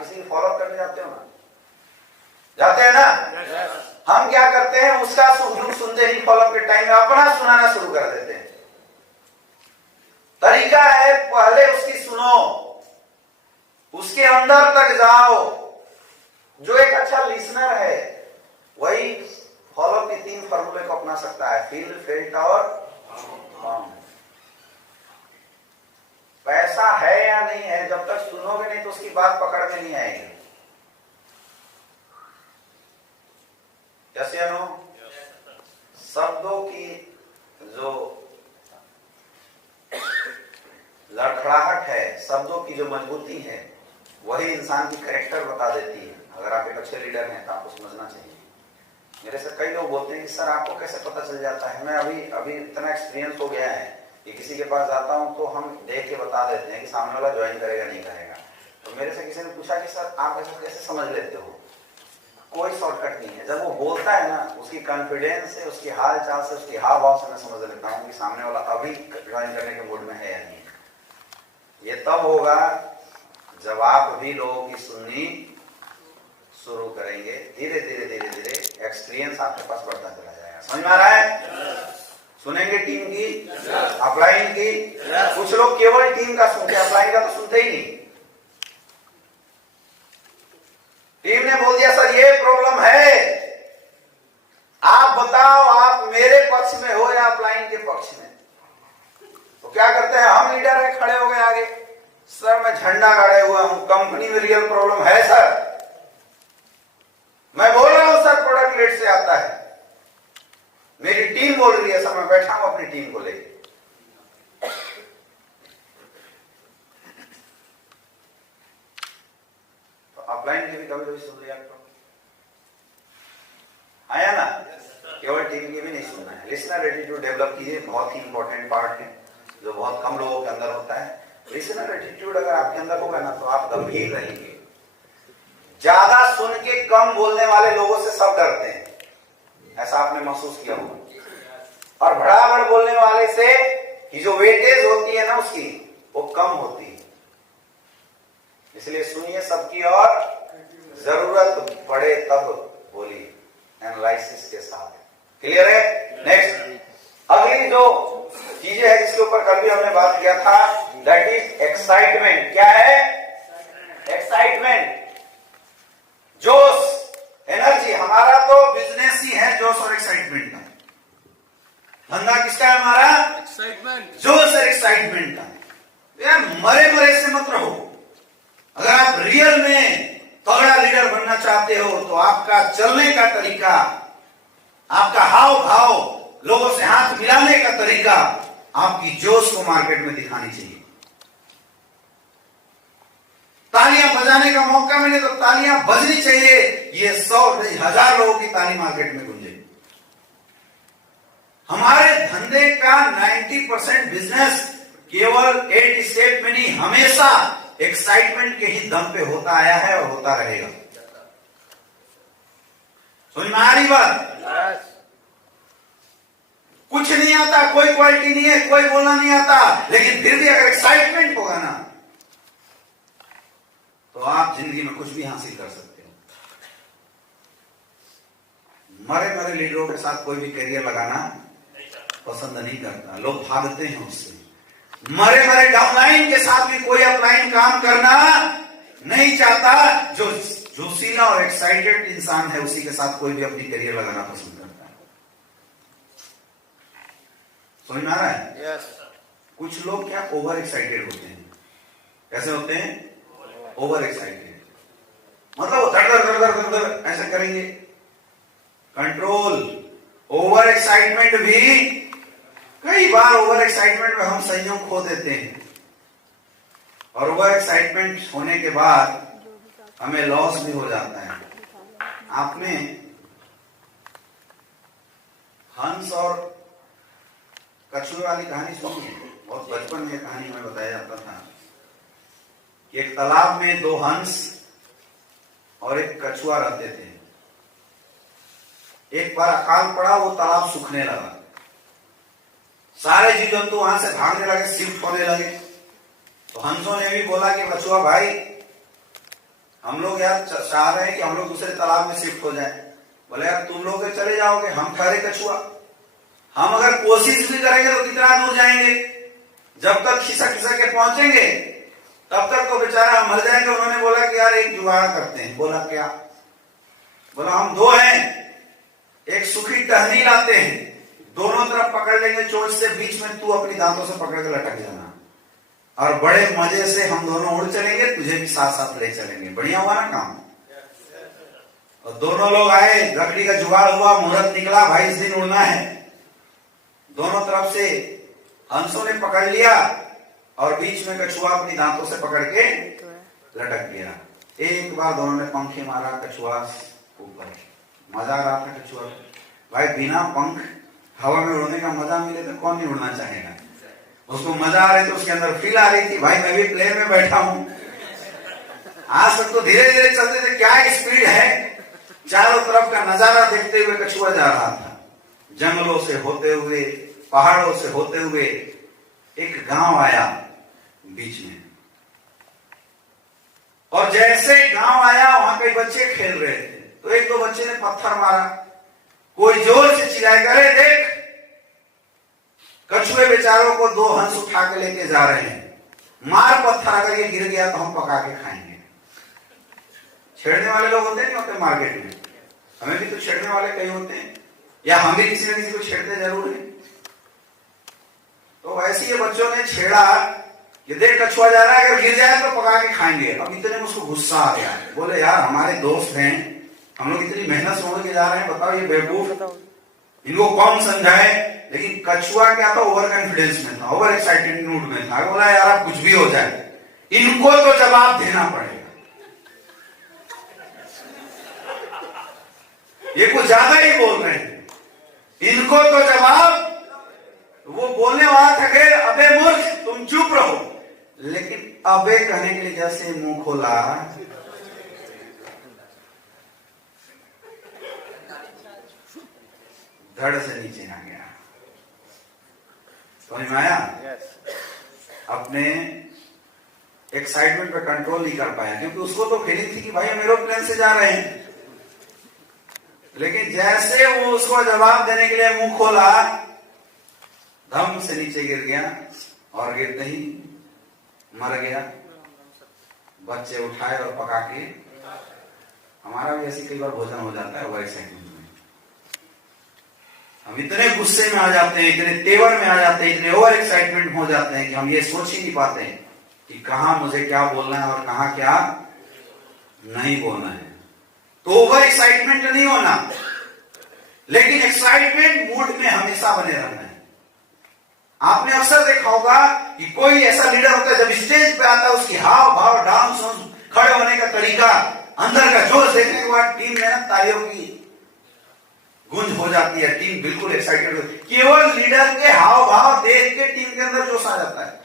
किसी की फॉलो करने जाते हो ना, जाते हैं ना? हम क्या करते हैं, उसका सुनते ही फॉलो के टाइम में अपना सुनाना शुरू कर देते हैं। तरीका है पहले उसकी सुनो, उसके अंदर तक जाओ। जो एक अच्छा लिसनर है वही फॉलो के 3 फॉर्मूले को अपना सकता है, फील, फेल्ट और फाउंड। पैसा है या नहीं है, जब तक सुनोगे नहीं तो उसकी बात पकड़ में नहीं आएगी। जैसे शब्दों की जो लड़खड़ाहट है, शब्दों की जो मजबूती है, वही इंसान की कैरेक्टर बता देती है। अगर आप एक अच्छे लीडर हैं तो आपको समझना चाहिए। मेरे से कई लोग बोलते हैं कि सर आपको कैसे पता चल जाता है। मैं अभी इतना एक्सपीरियंस हो गया है कि किसी के पास जाता हूं तो हम देख के बता देते हैं कि सामने वाला ज्वाइन करेगा नहीं करेगा। तो मेरे से किसी ने पूछा कि सर आप ऐसा कैसे समझ लेते हो? कोई शॉर्टकट नहीं है। जब वो बोलता है ना, उसकी कॉन्फिडेंस से, उसकी हाल चाल से, उसकी हाव भाव से मैं समझ लेता हूँ कि सामने वाला अभी ज्वाइन करने के मूड में है या नहीं। ये तब होगा जब आप भी लोगों की सुननी शुरू करेंगे। धीरे धीरे धीरे धीरे एक्सपीरियंस आपके पास बढ़ता चला जाएगा। समझ में आ रहा है? सुनेंगे टीम की, अपलाइन की। कुछ लोग केवल टीम का सुनते हैं, अपलाइन का तो सुनते ही नहीं। टीम ने बोल दिया सर ये प्रॉब्लम है, आप बताओ आप मेरे पक्ष में हो या अपलाइन के पक्ष में। तो क्या करते हैं, हम लीडर है, खड़े हो गए आगे, सर मैं झंडा गाड़े हुआ हूं, कंपनी में रियल प्रॉब्लम है सर, मैं बोल रहा हूं सर प्रोडक्ट लेट से आता है, मेरी टीम बोल रही है सर, मैं बैठा हूं अपनी टीम को लेकर। तो अपलाइन के भी कभी कभी सुन लिया आया ना? केवल टीम की भी नहीं सुनना है। लिसनर एटीट्यूड डेवलप कीजिए, बहुत ही इंपॉर्टेंट पार्ट है जो बहुत कम लोगों के अंदर होता है। लिसनर एटीट्यूड अगर आपके अंदर होगा ना तो आप गंभीर रहेंगे। ज्यादा सुन के कम बोलने वाले लोगों से सब डरते हैं, ऐसा आपने महसूस किया होगा। और बराबर बोलने वाले से की जो वेटेज होती है ना उसकी, वो कम होती है। इसलिए सुनिए सबकी, और जरूरत पड़े तब बोलिए, एनालिसिस के साथ। क्लियर है? नेक्स्ट अगली जो चीजें है जिसके ऊपर कल भी हमने बात किया था, दैट इज एक्साइटमेंट। क्या है? एक्साइटमेंट, जोश, एनर्जी। हमारा तो बिजनेस ही है जोश और एक्साइटमेंट का। धंधा किसका है हमारा? एक्साइटमेंट, जोश और एक्साइटमेंट का। यार मरे मरे से मत रहो। अगर आप रियल में तगड़ा लीडर बनना चाहते हो तो आपका चलने का तरीका, आपका हाव भाव, लोगों से हाथ मिलाने का तरीका, आपकी जोश को मार्केट में दिखानी चाहिए। तालियां बजाने का मौका मिले तो तालियां बजनी चाहिए। ये 100 नहीं 1000 लोगों की ताली मार्केट में गूंजे। हमारे धंधे का 90% बिजनेस केवल 8 स्टेप में नहीं, हमेशा एक्साइटमेंट के ही दम पे होता आया है और होता रहेगा। समझ में आ रही बात? कुछ नहीं आता, कोई क्वालिटी नहीं है, कोई बोलना नहीं आता, लेकिन फिर भी अगर एक्साइटमेंट होगा ना तो आप जिंदगी में कुछ भी हासिल कर सकते हो। मरे मरे लीडरों के साथ कोई भी करियर लगाना पसंद नहीं करता, लोग भागते हैं उससे। मरे मरे डाउनलाइन के साथ भी कोई अपलाइन काम करना नहीं चाहता। जो जोशीला और एक्साइटेड इंसान है उसी के साथ कोई भी अपनी करियर लगाना पसंद करता है। समझ में आ रहा है? yes. कुछ लोग क्या ओवर एक्साइटेड होते हैं। कैसे होते हैं? ओवर एक्साइटेड, मतलब वो धड़ ऐसे करेंगे। कंट्रोल। ओवर एक्साइटमेंट भी, कई बार ओवर एक्साइटमेंट में हम संयम खो देते हैं और ओवर एक्साइटमेंट होने के बाद हमें लॉस भी हो जाता है। आपने हंस और कछुए वाली कहानी सुनी है? बहुत बचपन में कहानी हमें बताया जाता था कि एक तालाब में 2 हंस और एक कछुआ रहते थे। एक बार अकाल पड़ा, वो तालाब सूखने लगा, सारे जीव जंतु वहां से भागने लगे, शिफ्ट होने लगे। तो हंसों ने भी बोला कि कछुआ भाई हम लोग यार चाह रहे हैं कि हम लोग दूसरे तालाब में शिफ्ट हो जाए। बोले यार तुम लोग चले जाओगे, हम ठहरे कछुआ। हम अगर कोशिश भी करेंगे तो कितना दूर जाएंगे? जब तक खिसक खिसक के पहुंचेंगे तब तक तो बेचारा हम मर जाएंगे। उन्होंने बोला कि यार एक जुगाड़ करते हैं। बोला क्या? बोला हम दो हैं, एक सूखी टहनी लाते हैं, दोनों तरफ पकड़ लेंगे चोंच से, बीच में तू अपनी दांतों से पकड़ के लटक जाना और बड़े मजे से हम दोनों उड़ चलेंगे, तुझे भी साथ साथ ले चलेंगे। बढ़िया हुआ ना काम? और दोनों लोग आए, लकड़ी का जुगाड़ हुआ, मुहूर्त निकला, भाई इस दिन उड़ना है। दोनों तरफ से हंसों ने पकड़ लिया और बीच में कछुआ अपनी दांतों से पकड़ के लटक गया। एक बार दोनों ने पंखे मारा, कछुआ ऊपर। मजा आ रहा था कछुआ। भाई बिना पंख हवा में उड़ने का मजा मिले तो कौन नहीं उड़ना चाहेगा? उसको मजा आ रही थी, उसके अंदर फील आ रही थी, भाई मैं भी प्लेन में बैठा हूं। आज तक तो धीरे धीरे चलते थे, क्या स्पीड है। चारों तरफ का नजारा देखते हुए कछुआ जा रहा था। जंगलों से होते हुए, पहाड़ों से होते हुए एक गांव आया बीच में, और जैसे गांव आया वहां कई बच्चे खेल रहे थे। तो एक दो बच्चे ने पत्थर मारा, कोई जोर से चिल्लाया, अरे देख कछुए बेचारों को दो हंस उठा के लेके जा रहे हैं, मार पत्थर, अगर ये गिर गया तो हम पका के खाएंगे। छेड़ने वाले लोग होते नहीं होते मार्केट में? हमें भी तो छेड़ने वाले कई होते हैं, या हम भी किसी न किसी को छेड़ते जरूर है। तो वैसे ये बच्चों ने छेड़ा कि देख कछुआ जा रहा है, अगर गिर जाए तो पका के खाएंगे। अब इतने में उसको गुस्सा आ गया, बोले यार हमारे दोस्त हैं, हम लोग इतनी मेहनत से उड़ के जा रहे हैं, बताओ ये बेवकूफ, इनको कौन समझाए। लेकिन कछुआ क्या था, ओवर कॉन्फिडेंस में था, ओवर एक्साइटेड मूड में था। बोला यार अब कुछ भी हो जाए, इनको तो जवाब देना पड़ेगा। ये कुछ ज्यादा ही बोल रहे हैं, इनको तो जवाब। वो बोलने वाला था कि अबे मूर्ख तुम चुप रहो, लेकिन अबे कहने के लिए जैसे मुंह खोला, धड़ से नीचे आ गया। समझ में आया? अपने एक्साइटमेंट पे कंट्रोल नहीं कर पाया, क्योंकि उसको तो फीलिंग थी कि भाई हम एरोप्लेन से जा रहे हैं। लेकिन जैसे वो उसको जवाब देने के लिए मुंह खोला, धम से नीचे गिर गया, और गिरते ही मर गया। बच्चे उठाए और पका के, हमारा भी ऐसी कई बार भोजन हो जाता है ओवर एक्साइटमेंट में। हम इतने गुस्से में आ जाते हैं, इतने तेवर में आ जाते हैं, इतने ओवर एक्साइटमेंट हो जाते हैं कि हम ये सोच ही नहीं पाते हैं कि कहां मुझे क्या बोलना है और कहां क्या नहीं बोलना है। तो ओवर एक्साइटमेंट नहीं होना, लेकिन एक्साइटमेंट मूड में हमेशा बने रहना है। आपने अक्सर देखा होगा कि कोई ऐसा लीडर होता है, जब स्टेज पे आता है उसकी हाव भाव, डांस, खड़े होने का तरीका, अंदर का जोश देखने के बाद टीम में ना तालियों की गूंज हो जाती है, टीम बिल्कुल एक्साइटेड होती है। केवल लीडर के हाव भाव देख के टीम के अंदर जोश आ जाता है।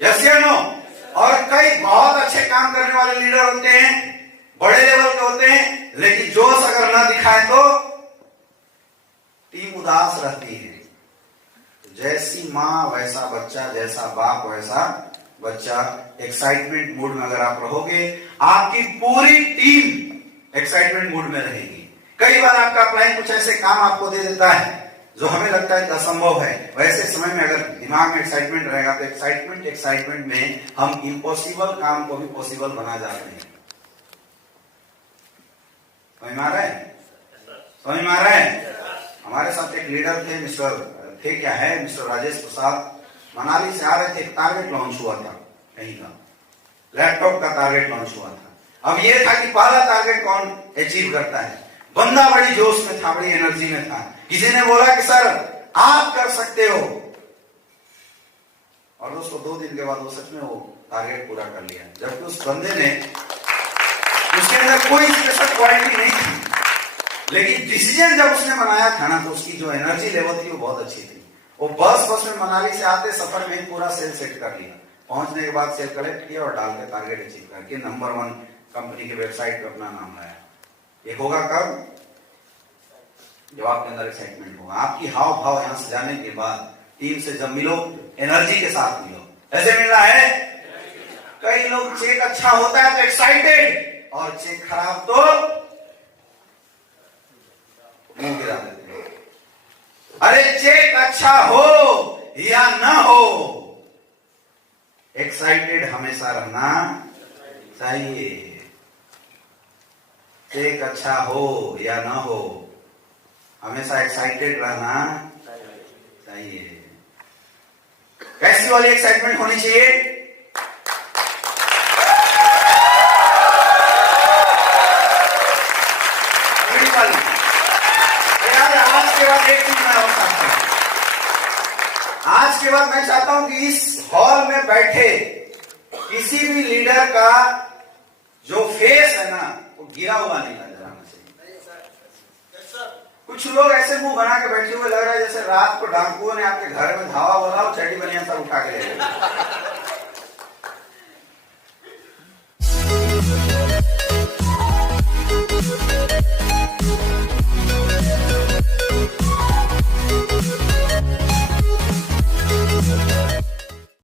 यस या नो? और कई बहुत अच्छे काम करने वाले लीडर होते हैं, बड़े लेवल के होते हैं, लेकिन जोश अगर ना दिखाए तो टीम उदास रहती है। जैसी मां वैसा बच्चा, जैसा बाप वैसा बच्चा। एक्साइटमेंट मूड में अगर आप रहोगे, आपकी पूरी टीम एक्साइटमेंट मूड में रहेगी। कई बार आपका अपलाइन कुछ ऐसे काम आपको दे देता है जो हमें लगता है असंभव है, वैसे समय में अगर दिमाग में एक्साइटमेंट रहेगा तो एक्साइटमेंट में हम इम्पॉसिबल काम को भी पॉसिबल बना जाते हैं। समझ में आ रहा है? समझ में आ रहा है? हमारे साथ एक लीडर थे, मिस्टर राजेश प्रसाद, मनाली से आ रहे थे। एक टारगेट लॉन्च हुआ था कहीं का, लैपटॉप का टारगेट लॉन्च हुआ था। अब यह था कि पहला टारगेट कौन अचीव करता है। बंदा बड़ी जोश में था, बड़ी एनर्जी में था। किसी ने बोला कि सर आप कर सकते हो, और दोस्तों 2 दिन के बाद वो सच में वो टारगेट पूरा कर लिया। जबकि उस बंदे ने, उसके अंदर कोई स्पेशल क्वालिटी नहीं थी, लेकिन डिसीजन जब उसने बनाया था ना, तो उसकी जो एनर्जी लेवल थी वो बहुत अच्छी थी। वो बस में मनाली से आते सफर में पूरा सेल सेट कर लिया। पहुंचने के बाद सेल कलेक्ट किया और डाल के टारगेट अचीव करके नंबर 1 कंपनी के वेबसाइट पे अपना नाम लाया। ये होगा कब? जब आपके अंदर एक्साइटमेंट होगा। आपकी हाव भाव यहां से जाने के बाद टीम से जब मिलो, एनर्जी के साथ मिलो। ऐसे मिलना है, कई लोग चेक अच्छा होता है तो एक्साइटेड, और चेक खराब तो मुंह गिरा देते हैं। अरे चेक अच्छा हो या ना हो, एक्साइटेड हमेशा रहना चाहिए। चेक अच्छा हो या ना हो, हमेशा एक्साइटेड रहना चाहिए। कैसी वाली एक्साइटमेंट होनी चाहिए? आज के बाद एक चीज मैं और चाहता हूं, आज के बाद मैं चाहता हूं कि इस हॉल में बैठे किसी भी लीडर का जो फेस है ना, वो गिरा हुआ नहीं नजर आना चाहिए। कुछ लोग ऐसे मुंह बना के बैठे हुए लग रहा है जैसे रात को डाकुओं ने आपके घर में धावा बोला और चड्डी बनियान सब उठा के ले गए।